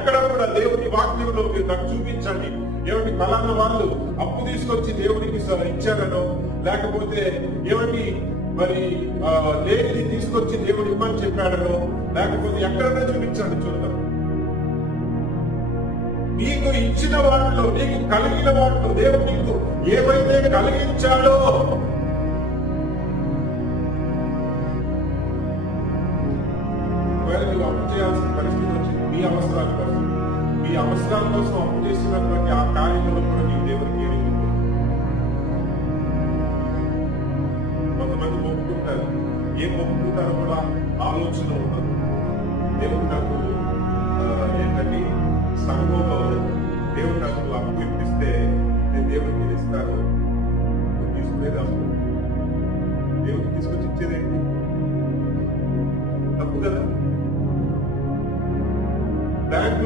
ఎక్కడ కూడా దేవుని వాక్యంలో మీరు నాకు చూపించండి. ఏమిటి ఫలానా వాళ్ళు అప్పు తీసుకొచ్చి దేవునికి ఇచ్చారనో, లేకపోతే ఏమిటి మరి లేనిది తీసుకొచ్చి దేవుడు ఇమ్మని చెప్పాడనో, లేకపోతే ఎక్కడన్నా చూపించండి చూద్దాం. నీకు ఇచ్చిన వాటిలో, నీకు కలిగిన వాటిలో దేవుడు నీకు ఏవైతే కలిగించాడో నువ్వు అప్పు చేయాల్సిన పరిస్థితి వచ్చింది. మీ అవసరాల కోసం, మీ అవసరాల కోసం అప్పు చేసినటువంటి ఆ కార్యంలో కూడా నీకు దేవుడికి ఏమి కొంతమంది మొక్కుకుంటారు. ఏం మొక్కుకుంటారో కూడా ఆలోచన ఉండదు. దేవుడు నాకు ఏంటంటే సంఘంలో దేవుడు నాకు అప్పు ఇప్పిస్తే నేను దేవుడికి ఇస్తాను. తీసుకునేది అప్పు దేవుడికి తీసుకొచ్చి ఇచ్చేదేంటి? తప్పు కదా. బ్యాంకు